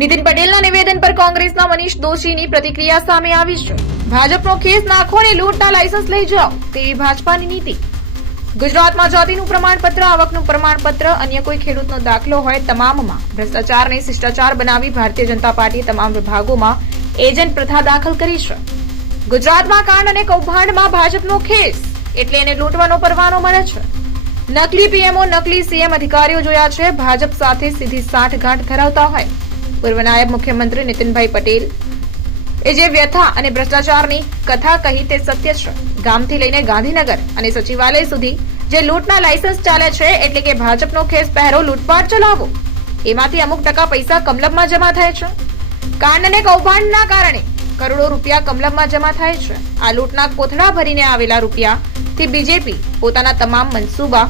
નીતિન પટેલના નિવેદન પર કોંગ્રેસના મનીષ દોશીની પ્રતિક્રિયા સામે આવી છે. ભાજપનો કેસ નાખો અને લૂંટના લાયસન્સ લઈ જાઓ તેવી ભાજપાની નીતિ. ગુજરાતમાં જાતિનું પ્રમાણપત્ર, આવકનું પ્રમાણપત્ર, અન્ય કોઈ ખેડૂતનો દાખલો હોય તમામમાં ભ્રષ્ટાચારને શિષ્ટાચાર બનાવી ભારતીય જનતા પાર્ટીએ તમામ વિભાગોમાં એજન્ટ પ્રથા દાખલ કરી છે. ગુજરાતમાં કાંડ અને કૌભાંડમાં ભાજપનો ખેસ એટલે એને લૂંટવાનો પરવાનો મળે છે. નકલી પીએમઓ, નકલી સીએમ અધિકારીઓ જોયા છે. ભાજપ સાથે સીધી સાંઠગાંઠ ધરાવતા હોય પૂર્વ નાયબ મુખ્યમંત્રી નીતિનભાઈ પટેલ એ જે વ્યથા અને ભ્રષ્ટાચારની કથા કહી તે સત્ય છે. ગામથી લઈને ગાંધીનગર અને સચિવાલય સુધી જે લૂંટના લાયસન્સ ચાલે છે એટલે કે ભાજપનો ખેસ પહેરો લૂંટપાટ ચલાવો, એમાંથી અમુક ટકા પૈસા કમલમમાં જમા થાય છે. કાંડ અને કૌભાંડના કારણે કરોડો રૂપિયા કમલમમાં જમા થાય છે. આ લૂંટના કોથળા ભરીને આવેલા રૂપિયાથી બીજેપી પોતાના તમામ મનસૂબા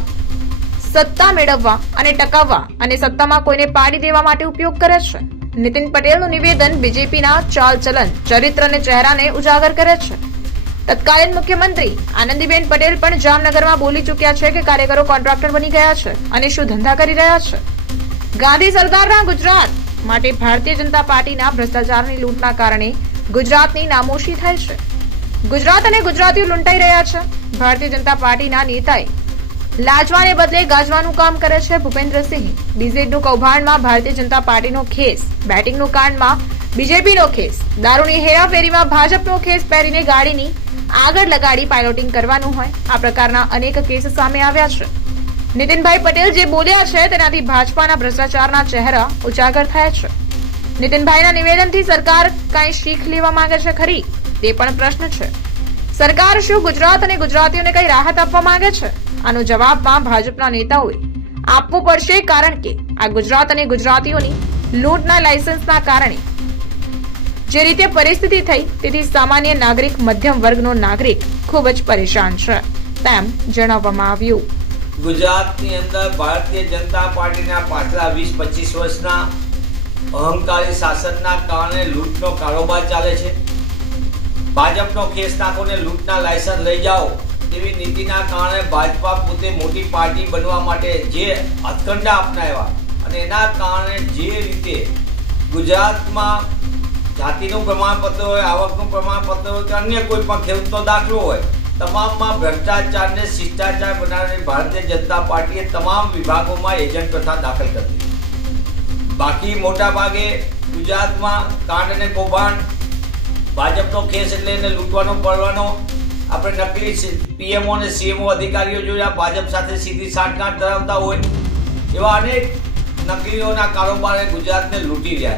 સત્તા મેળવવા અને ટકાવવા અને સત્તામાં કોઈને પાડી દેવા માટે ઉપયોગ કરે છે. નીતિન પટેલનું નિવેદન બીજેપીના ચાલચલન, ચરિત્ર અને ચહેરાને ઉજાગર કરે છે. તત્કાલીન મુખ્યમંત્રી આનંદીબેન પટેલ પણ જામનગરમાં બોલી ચૂક્યા છે કે કાર્યકરો કોન્ટ્રાક્ટર બની ગયા છે અને શું ધંધા કરી રહ્યા છે. ગાંધી સરદારના ગુજરાત માટે ભારતીય જનતા પાર્ટીના ભ્રષ્ટાચારની લૂંટના કારણે ગુજરાતની નામોશી થાય છે. ગુજરાત અને ગુજરાતીઓ લૂંટાઈ રહ્યા છે. ભારતીય જનતા પાર્ટીના નેતાએ લાજવાને બદલે ગાજવાનું કામ કરે છે. ભૂપેન્દ્રસિંહ ડીઝેડનું કૌભાંડમાં ભારતીય જનતા પાર્ટીનો ખેસ, બેટિંગનું કાંડમાં બીજેપીનો ખેસ, દારૂની હેરાફેરીમાં ભાજપનો ખેસ પહેરીને ગાડીની આગળ લગાડી પાયલોટિંગ કરવાનું હોય, આ પ્રકારના અનેક કેસ સામે આવ્યા છે. નીતિનભાઈ પટેલ જે બોલ્યા છે તેનાથી ભાજપાના ભ્રષ્ટાચારના ચહેરા ઉજાગર થયા છે. નીતિનભાઈના નિવેદનથી સરકાર કાંઈ શીખ લેવા માંગે છે ખરી? તે પણ પ્રશ્ન છે. સરકાર શું ગુજરાત અને ગુજરાતીઓને કઈ રાહત આપવા માંગે છે? આનો જવાબમાં ભાજપના નેતાઓએ આપવો પડશે, કારણ કે આ ગુજરાત અને ગુજરાતીઓની લૂંટના લાયસન્સના કારણે જે રીતે પરિસ્થિતિ થઈ તેથી સામાન્ય નાગરિક, મધ્યમ વર્ગનો નાગરિક ખૂબ જ પરેશાન છે તેમ જણાવવામાં આવ્યું. ગુજરાતની અંદર ભારતીય જનતા પાર્ટીના પાછલા 20-25 વર્ષના અહંકારી શાસનના કારણે લૂંટનો કારોબાર ચાલે છે. ભાજપનો કેસ નાખોને લૂંટના લાયસન્સ લઈ જાઓ તેવી નીતિના કારણે ભાજપા પોતે મોટી પાર્ટી બનવા માટે જે હથકંડા અપનાવ્યા અને એના કારણે જે રીતે ગુજરાતમાં જાતિનું પ્રમાણપત્ર હોય, આવકનું પ્રમાણપત્ર હોય કે અન્ય કોઈ પણ ખેડૂતનો દાખલો હોય, તમામમાં ભ્રષ્ટાચારને શિષ્ટાચાર બનાવીને ભારતીય જનતા પાર્ટીએ તમામ વિભાગોમાં એજન્ટ પ્રથા દાખલ કરી. બાકી મોટા ભાગે ગુજરાતમાં કાંડ અને કૌભાંડ, ભાજપનો કેસ એટલે એને લૂંટવાનો પડવાનો, આપણે નકલી પીએમઓ અને સીએમઓ અધિકારીઓ જોયા ભાજપ સાથે સીધી સાંઠગાંઠ ધરાવતા હોય, એવા અનેક નકલીઓના કારોબારે ગુજરાતને લૂંટી રહ્યા.